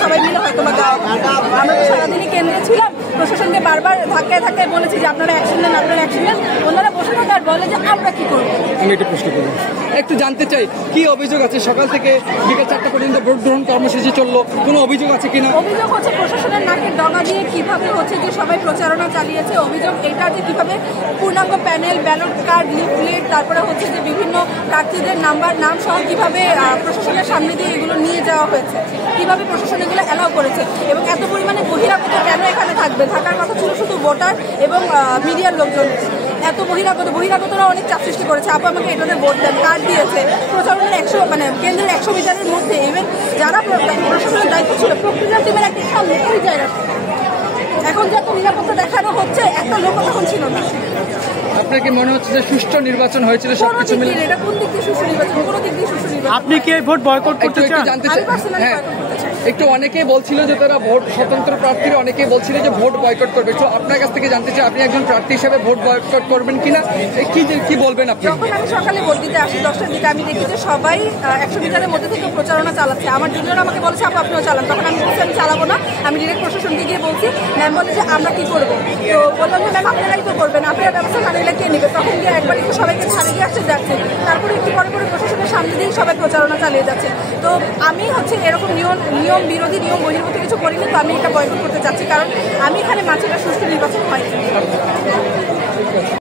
সবাই মিলে হয়তো বা আমরা তো সারাদিনই কেন্দ্রে ছিলাম, প্রশাসনকে বারবার ধাক্কায় ধাক্কায় বলেছি যে আপনারা অ্যাকশন নেন, আপনারা অ্যাকশন নেন। ওনারা বসে থাকে আর বলে যে আমরা কি করবো। আমি এটা প্রশ্ন করবো, একটু জানতে চাই কি অভিযোগ আছে? সকাল থেকে বিকেল 4টা পর্যন্ত ভোট গ্রহণ কর্মসূচি চললো, কোনো অভিযোগ আছে কিনা? অভিযোগ হচ্ছে প্রশাসনের নাকের ডগা দিয়ে কিভাবে হচ্ছে যে সবাই প্রচারণা চালিয়েছে। অভিযোগ এটা যে কিভাবে পূর্ণাঙ্গ প্যানেল, ব্যালট কার্ড, লিফলেট, তারপরে হচ্ছে যে বিভিন্ন প্রার্থীদের নাম সহ কিভাবে প্রশাসনের সামনে দিয়ে এগুলো নিয়ে যাওয়া হয়েছে, কিভাবে প্রশাসন এগুলো অ্যালাউ করেছে এবং এত পরিমাণে বহিরাগত কেন এখানে থাকবে। থাকার কথা ছিল শুধু ভোটার এবং মিডিয়ার লোকজন। এত বহিরাগতরা অনেক চাপ সৃষ্টি করেছে। আপু আমাকে এটাতে ভোট দেন, কার্ড দিয়েছে। প্রচারণের কেন্দ্রের 100 মিটারের মধ্যে ইভেন যারা প্রশাসনের দায়িত্ব ছিল প্রক্রিয়া টিমের একটা সামনে ওই জায়গায় এখন যে এত নিরাপত্তা দেখানো হচ্ছে, একটা লোক তখন ছিল না। আপনার কি মনে হচ্ছে যে সুষ্ঠু নির্বাচন হয়েছিল সবকিছু মিলে? এটা কোন দিক দিয়ে সুষ্ঠু নির্বাচন? কোনো দিক দিয়ে সুষ্ঠু নির্বাচন। আপনি কি এই ভোট বয়কট করতে চান? জানতে চাই। হ্যাঁ, একটু অনেকেই বলছিল যে তারা ভোট, স্বতন্ত্র প্রার্থীরা অনেকেই বলছিল যে ভোট বয়কট করবে। তো আপনার কাছ থেকে জানতে চাই, আপনি একজন প্রার্থী হিসেবে ভোট বয়কট করবেন কিনা, কি বলবেন আপনি? যখন আমি সকালে ভোট দিতে আসি 10টার দিকে, আমি দেখি যে সবাই 100 মিটারের মধ্যে থেকে প্রচারণা চালাচ্ছে। আমার জুনিয়র আমাকে বলেছে আপনিও চালান। তখন আমি বলছি আমি চালাবো না। আমি ডিরেক্ট প্রশাসনকে গিয়ে বলছি, ম্যাম বলে যে আমরা কি করবো। তো বললাম যে ম্যাম আপনারাই তো করবেন, আপনারা ব্যবস্থা না নিলে কে নেবে। তখন গিয়ে একবার একটু সবাইকে ছাড়ে দিয়ে আসতে যাচ্ছে, তারপরে একটু পরে প্রশাসনের সামনে দিয়েই সবাই প্রচারণা চালিয়ে যাচ্ছে। তো আমি হচ্ছে এরকম নিয়ম বিরোধী, নিয়ম বহির্ভূত কিছু করিনি। তো আমি এটা বয়কট করতে চাচ্ছি, কারণ আমি এখানে মাঝে সুষ্ঠু নির্বাচন হয়নি।